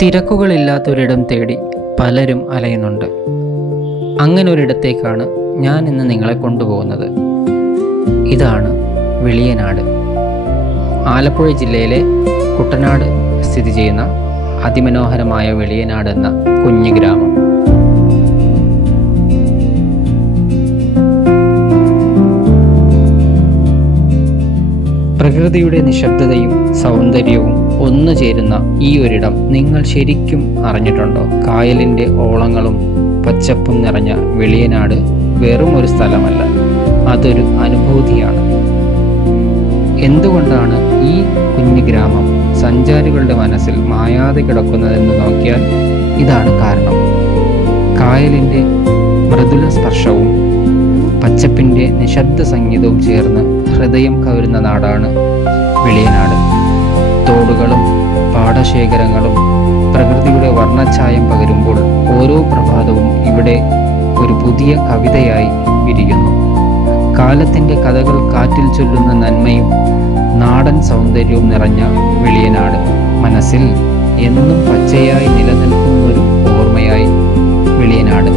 തിരക്കുകളില്ലാത്തൊരിടം തേടി പലരും അലയുന്നുണ്ട്. അങ്ങനെ ഒരിടത്തേക്കാണ് ഞാൻ ഇന്ന് നിങ്ങളെ കൊണ്ടുപോകുന്നത്. ഇതാണ് വെളിയനാട്. ആലപ്പുഴ ജില്ലയിലെ കുട്ടനാട് സ്ഥിതി ചെയ്യുന്ന അതിമനോഹരമായ വെളിയനാട് എന്ന കുഞ്ഞു ഗ്രാമം. പ്രകൃതിയുടെ നിശബ്ദതയും സൗന്ദര്യവും ഒന്നു ചേരുന്ന ഈ ഒരിടം നിങ്ങൾ ശരിക്കും അറിഞ്ഞിട്ടുണ്ടോ? കായലിൻ്റെ ഓളങ്ങളും പച്ചപ്പും നിറഞ്ഞ വെളിയനാട് വെറും ഒരു സ്ഥലമല്ല, അതൊരു അനുഭൂതിയാണ്. എന്തുകൊണ്ടാണ് ഈ കുഞ്ഞു ഗ്രാമം സഞ്ചാരികളുടെ മനസ്സിൽ മായാതെ കിടക്കുന്നതെന്ന് നോക്കിയാൽ ഇതാണ് കാരണം. കായലിൻ്റെ മൃദുല സ്പർശവും പച്ചപ്പിൻ്റെ നിശബ്ദ സംഗീതവും ചേർന്ന് ഹൃദയം കവരുന്ന നാടാണ് വെളിയനാട്. തോടുകളും പാടശേഖരങ്ങളും പ്രകൃതിയുടെ വർണ്ണഛായം പകരുമ്പോൾ ഓരോ പ്രഭാതവും ഇവിടെ ഒരു പുതിയ കവിതയായി വിരിയുന്നു. കാലത്തിൻ്റെ കഥകൾ കാറ്റിൽ ചൊല്ലുന്ന നന്മയും നാടൻ സൗന്ദര്യവും നിറഞ്ഞ വെളിയനാട് മനസ്സിൽ എന്നും പച്ചയായി നിലനിൽക്കുന്നൊരു ഓർമ്മയായി വെളിയനാട്.